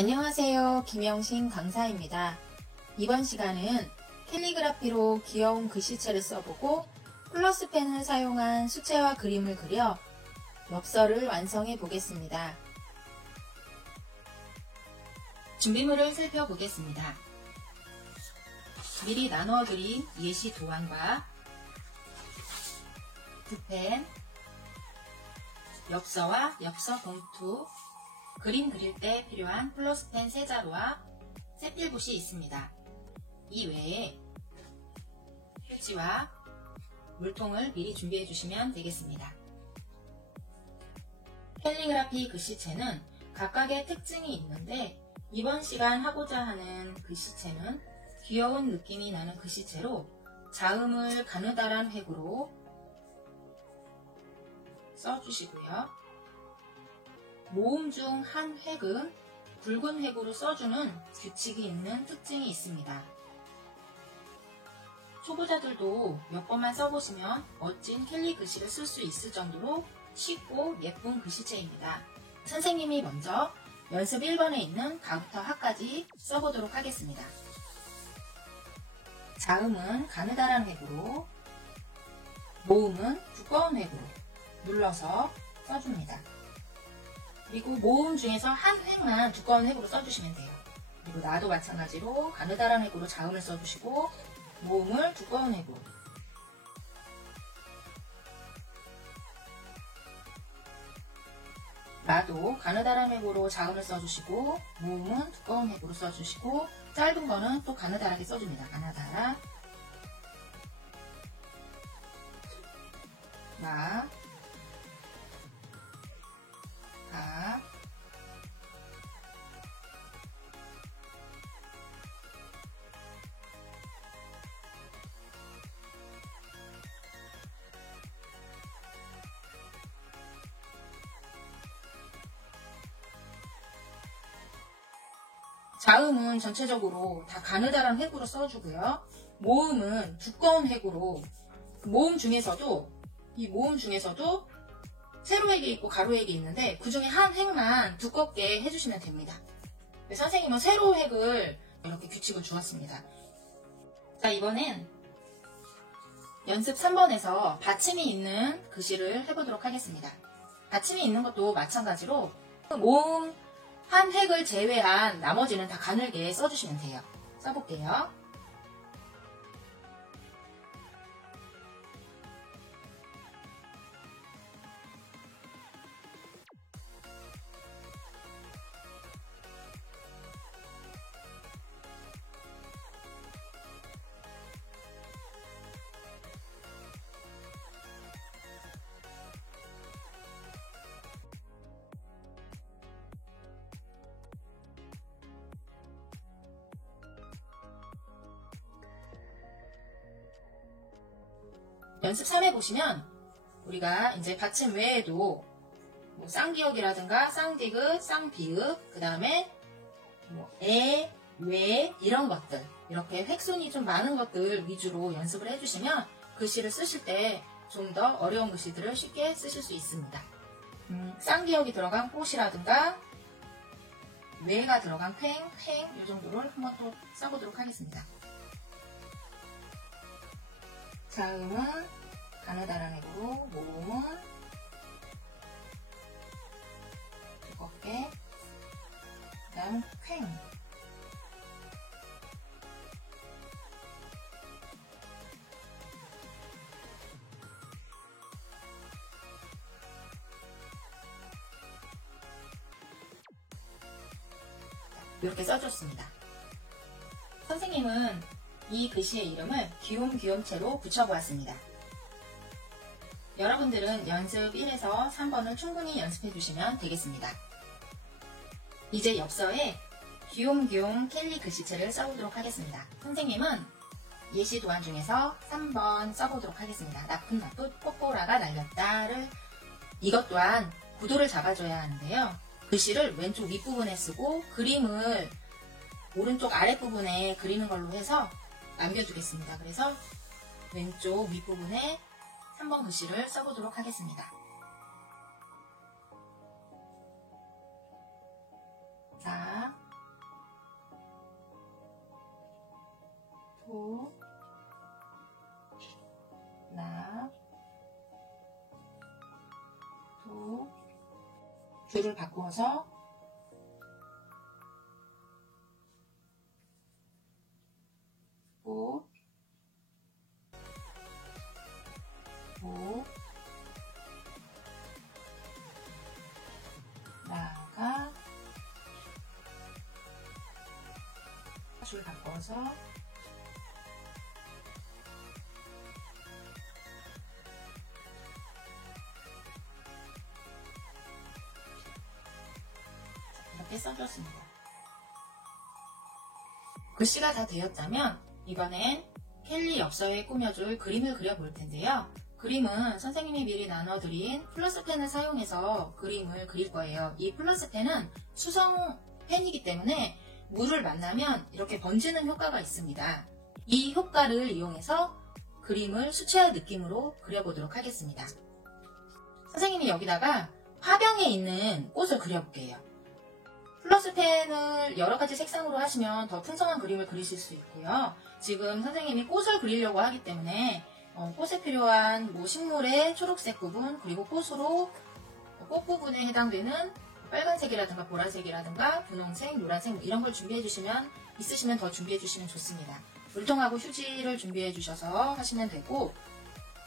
안녕하세요. 김영신 강사입니다. 이번 시간은 캘리그라피로 귀여운 글씨체를 써보고 플러스펜을 사용한 수채화 그림을 그려 엽서를 완성해 보겠습니다. 준비물을 살펴보겠습니다. 미리 나누어 드린 예시 도안과 붓펜, 엽서와 엽서 봉투, 그림 그릴 때 필요한 플러스펜 세자루와 셋필붓이 있습니다. 이 외에 휴지와 물통을 미리 준비해 주시면 되겠습니다. 캘리그라피 글씨체는 각각의 특징이 있는데 이번 시간 하고자 하는 글씨체는 귀여운 느낌이 나는 글씨체로 자음을 가느다란 획으로 써주시고요. 모음 중 한 획은 굵은 획으로 써주는 규칙이 있는 특징이 있습니다. 초보자들도 몇 번만 써보시면 멋진 캘리 글씨를 쓸 수 있을 정도로 쉽고 예쁜 글씨체입니다. 선생님이 먼저 연습 1번에 있는 가부터 하까지 써보도록 하겠습니다. 자음은 가느다란 획으로, 모음은 두꺼운 획으로 눌러서 써줍니다. 그리고 모음 중에서 한 획만 두꺼운 획으로 써주시면 돼요. 그리고 나도 마찬가지로 가느다란 획으로 자음을 써주시고 모음을 두꺼운 획으로, 나도 가느다란 획으로 자음을 써주시고 모음은 두꺼운 획으로 써주시고 짧은 거는 또 가느다랗게 써줍니다. 가느다라, 나, 가, 자음은 전체적으로 다 가느다란 획으로 써주고요. 모음은 두꺼운 획으로, 모음 중에서도 세로획이 있고 가로획이 있는데 그 중에 한 획만 두껍게 해주시면 됩니다. 선생님은 세로획을 이렇게 규칙을 주었습니다. 자, 이번엔 연습 3번에서 받침이 있는 글씨를 해보도록 하겠습니다. 받침이 있는 것도 마찬가지로 모음 한 획을 제외한 나머지는 다 가늘게 써주시면 돼요. 써볼게요. 연습 3에 보시면 우리가 이제 받침 외에도 뭐 쌍기역이라든가 쌍디귿, 쌍비읍, 그 다음에 에, 왜 이런 것들, 이렇게 획순이 좀 많은 것들 위주로 연습을 해주시면 글씨를 쓰실 때 좀 더 어려운 글씨들을 쉽게 쓰실 수 있습니다. 쌍기역이 들어간 꽃이라든가 왜가 들어간 팽, 이 정도를 한번 또 써보도록 하겠습니다. 자음은 가느다란 획으로, 모음은 두껍게, 그 다음 퀭, 이렇게 써줬습니다. 선생님은 이 글씨의 이름을 귀욤귀욤체로 붙여보았습니다. 여러분들은 연습 1에서 3번을 충분히 연습해 주시면 되겠습니다. 이제 엽서에 귀욤귀욤 캘리 글씨체를 써보도록 하겠습니다. 선생님은 예시 도안 중에서 3번 써보도록 하겠습니다. 나쁜 뽀뽀라가 날렸다를, 이것 또한 구도를 잡아줘야 하는데요. 글씨를 왼쪽 윗부분에 쓰고 그림을 오른쪽 아랫부분에 그리는 걸로 해서 남겨두겠습니다. 그래서 왼쪽 윗부분에 3번 글씨를 써보도록 하겠습니다. 자, 줄을 바꾸어서 오, 오, 나가, 줄 바꿔서 이렇게 써줬습니다. 글씨가 다 되었다면 이번엔 켈리 엽서에 꾸며줄 그림을 그려볼 텐데요. 그림은 선생님이 미리 나눠드린 플러스펜을 사용해서 그림을 그릴 거예요. 이 플러스펜은 수성펜이기 때문에 물을 만나면 이렇게 번지는 효과가 있습니다. 이 효과를 이용해서 그림을 수채화 느낌으로 그려보도록 하겠습니다. 선생님이 여기다가 화병에 있는 꽃을 그려볼게요. 플러스펜을 여러가지 색상으로 하시면 더 풍성한 그림을 그리실 수 있고요. 지금 선생님이 꽃을 그리려고 하기 때문에 꽃에 필요한 식물의 초록색 부분, 그리고 꽃으로 꽃 부분에 해당되는 빨간색이라든가 보라색이라든가 분홍색, 노란색 이런 걸 준비해 주시면, 있으시면 더 준비해 주시면 좋습니다. 물통하고 휴지를 준비해 주셔서 하시면 되고,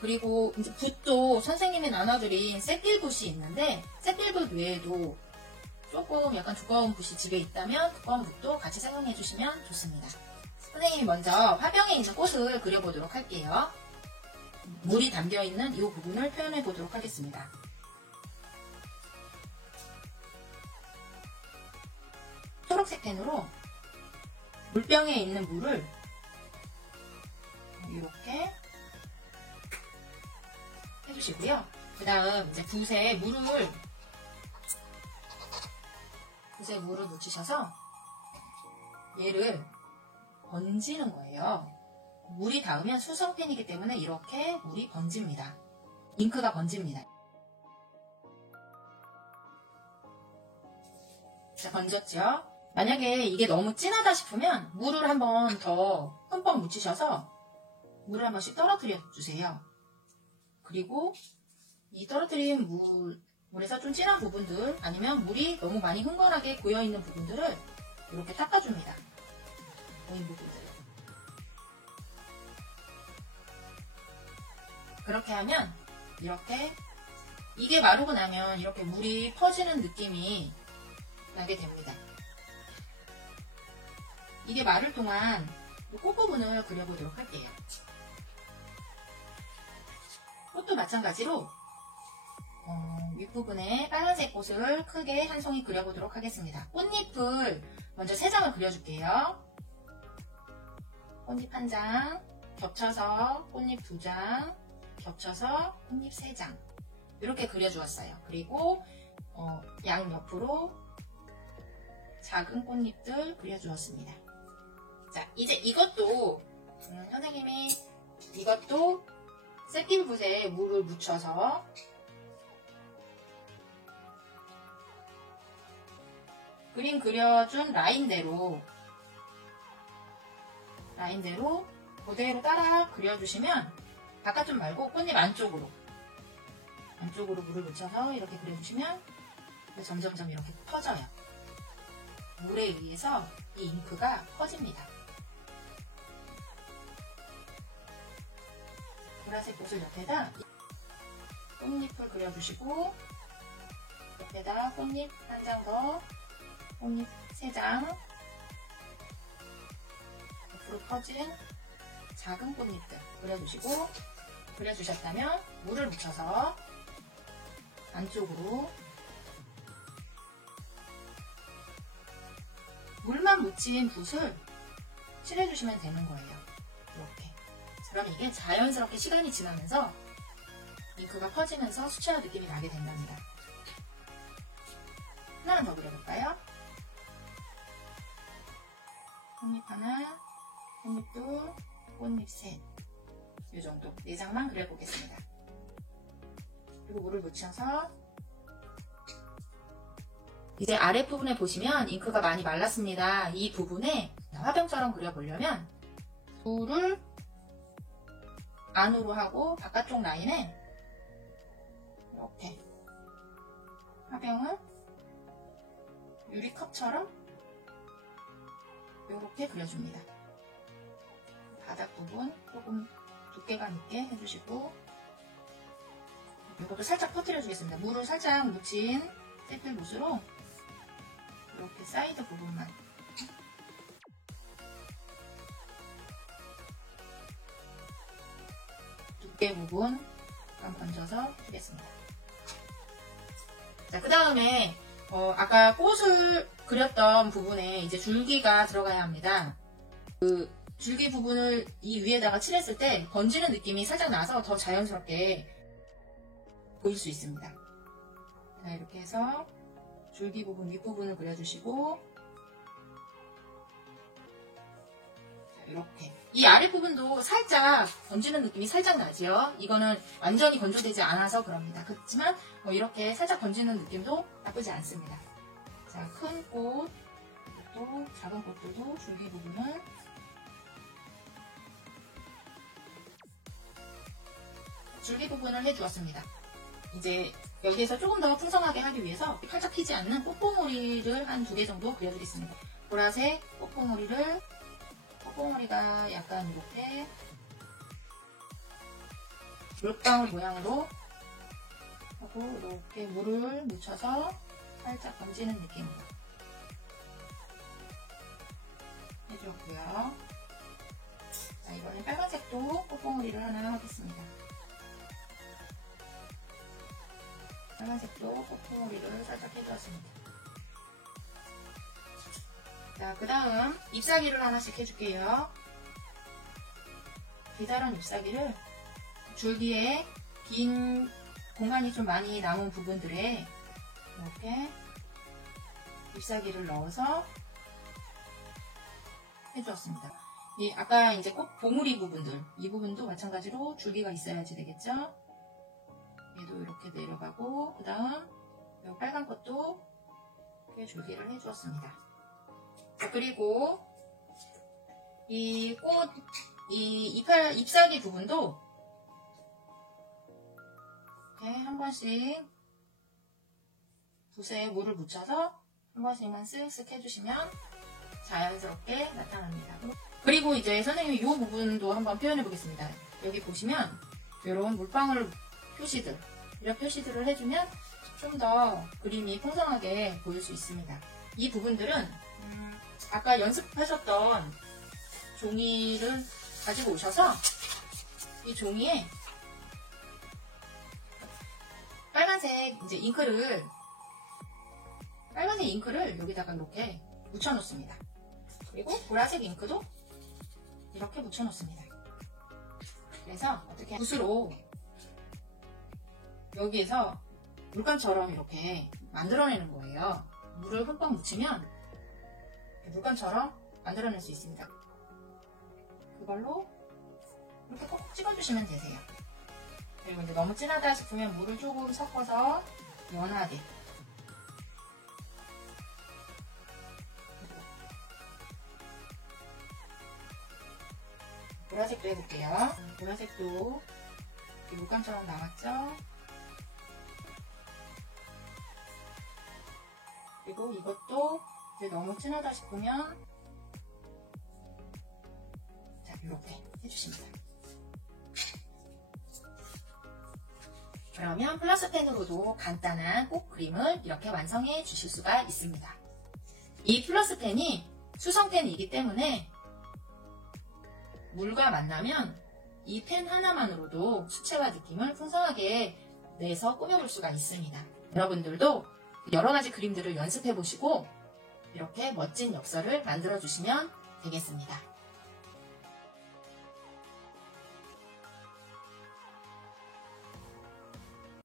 그리고 이제 붓도 선생님이 나눠드린 쇳빌 붓이 있는데 쇳빌 붓 외에도 조금 약간 두꺼운 붓이 집에 있다면 두꺼운 붓도 같이 사용해 주시면 좋습니다. 선생님이 먼저 화병에 있는 꽃을 그려보도록 할게요. 물이 담겨있는 이 부분을 표현해 보도록 하겠습니다. 초록색 펜으로 물병에 있는 물을 이렇게 해주시고요. 그 다음 이제 붓에 물을 묻히셔서 얘를 번지는 거예요. 물이 닿으면 수성펜이기 때문에 이렇게 물이 번집니다. 잉크가 번집니다. 자, 번졌죠? 만약에 이게 너무 진하다 싶으면 물을 한 번 더 흠뻑 묻히셔서 물을 한 번씩 떨어뜨려 주세요. 그리고 이 떨어뜨린 물에서 좀 진한 부분들, 아니면 물이 너무 많이 흥건하게 고여있는 부분들을 이렇게 닦아줍니다. 고인 부분들을. 그렇게 하면 이렇게, 이게 마르고 나면 이렇게 물이 퍼지는 느낌이 나게 됩니다. 이게 마를 동안 꽃 부분을 그려보도록 할게요. 꽃도 마찬가지로 윗부분에 빨간색 꽃을 크게 한 송이 그려보도록 하겠습니다. 꽃잎을 먼저 3장을 그려줄게요. 꽃잎 1장, 겹쳐서 꽃잎 2장, 겹쳐서 꽃잎 3장 이렇게 그려주었어요. 그리고 양옆으로 작은 꽃잎들 그려주었습니다. 자, 이제 이것도 선생님이 이것도 쇳빌 붓에 물을 묻혀서 그림 그려준 라인대로 그대로 따라 그려주시면, 바깥쪽 말고 꽃잎 안쪽으로 물을 묻혀서 이렇게 그려주시면 점점점 이렇게 퍼져요. 물에 의해서 이 잉크가 퍼집니다. 보라색 꽃을 옆에다 꽃잎을 그려주시고, 옆에다 꽃잎 1장 더, 꽃잎 3장, 옆으로 퍼진 작은 꽃잎들 그려주시고, 그려주셨다면 물을 묻혀서 안쪽으로 물만 묻힌 붓을 칠해주시면 되는 거예요. 이렇게. 그럼 이게 자연스럽게 시간이 지나면서 잉크가 퍼지면서 수채화 느낌이 나게 된답니다. 하나만 더 그려볼까요? 꽃잎 하나, 꽃잎 둘, 꽃잎 셋, 이 정도 4장만 그려보겠습니다. 그리고 물을 묻혀서 이제 아랫부분에 보시면 잉크가 많이 말랐습니다. 이 부분에 화병처럼 그려보려면 물을 안으로 하고 바깥쪽 라인에 이렇게 화병을 유리컵처럼 이렇게 그려줍니다. 바닥 부분 조금 두께감 있게 해주시고, 이것도 살짝 퍼뜨려 주겠습니다. 물을 살짝 묻힌 셀필 붓으로 이렇게 사이드 부분만 두께 부분 건져서 주겠습니다. 자, 그 다음에 아까 꽃을 그렸던 부분에 이제 줄기가 들어가야 합니다. 그 줄기 부분을 이 위에다가 칠했을 때 번지는 느낌이 살짝 나서 더 자연스럽게 보일 수 있습니다. 자, 이렇게 해서 줄기 부분 윗부분을 그려주시고, 자, 이렇게 이 아랫부분도 살짝 번지는 느낌이 살짝 나죠. 이거는 완전히 건조되지 않아서 그럽니다. 그렇지만 이렇게 살짝 번지는 느낌도 나쁘지 않습니다. 자, 큰 꽃, 또 작은 꽃들도 줄기 부분을 해주었습니다. 이제 여기에서 조금 더 풍성하게 하기 위해서 팔짝 피지 않는 꽃봉오리를 한 2개 정도 그려주겠습니다. 보라색 꽃봉오리가 약간 이렇게 물방울 모양으로 하고, 이렇게 물을 묻혀서 살짝 번지는 느낌으로 해줬고요. 자, 이번엔 빨간색도 꽃봉오리를 하나 하겠습니다. 빨간색도 꽃봉오리를 살짝 해주었습니다. 자, 그 다음 잎사귀를 하나씩 해줄게요. 기다란 잎사귀를 줄기에 빈 공간이 좀 많이 남은 부분들에 이렇게 잎사귀를 넣어서 해주었습니다. 아까 이제 꽃 봉우리 부분들, 이 부분도 마찬가지로 줄기가 있어야지 되겠죠? 얘도 이렇게 내려가고, 그 다음 빨간 것도 이렇게 줄기를 해주었습니다. 그리고 이 잎사귀 부분도 이렇게 한 번씩 붓에 물을 묻혀서 한 번씩만 쓱쓱 해주시면 자연스럽게 나타납니다. 그리고 이제 선생님이 이 부분도 한번 표현해 보겠습니다. 여기 보시면 이런 물방울 표시들, 이런 표시들을 해주면 좀 더 그림이 풍성하게 보일 수 있습니다. 이 부분들은 아까 연습하셨던 종이를 가지고 오셔서 이 종이에 빨간색 잉크를 여기다가 이렇게 묻혀 놓습니다. 그리고 보라색 잉크도 이렇게 묻혀 놓습니다. 그래서 어떻게 붓으로 여기에서 물감처럼 이렇게 만들어내는 거예요. 물을 흠뻑 묻히면 물감처럼 만들어낼 수 있습니다. 그걸로 이렇게 콕콕 찍어주시면 되세요. 그리고 이제 너무 진하다 싶으면 물을 조금 섞어서 연하게 보라색도 해볼게요. 보라색도 물감처럼 나왔죠? 그리고 이것도 이제 너무 진하다 싶으면 자, 이렇게 해주십니다. 그러면 플러스펜으로도 간단한 꽃 그림을 이렇게 완성해 주실 수가 있습니다. 이 플러스펜이 수성펜이기 때문에 물과 만나면 이 펜 하나만으로도 수채화 느낌을 풍성하게 내서 꾸며볼 수가 있습니다. 여러분들도 여러 가지 그림들을 연습해 보시고 이렇게 멋진 엽서를 만들어 주시면 되겠습니다.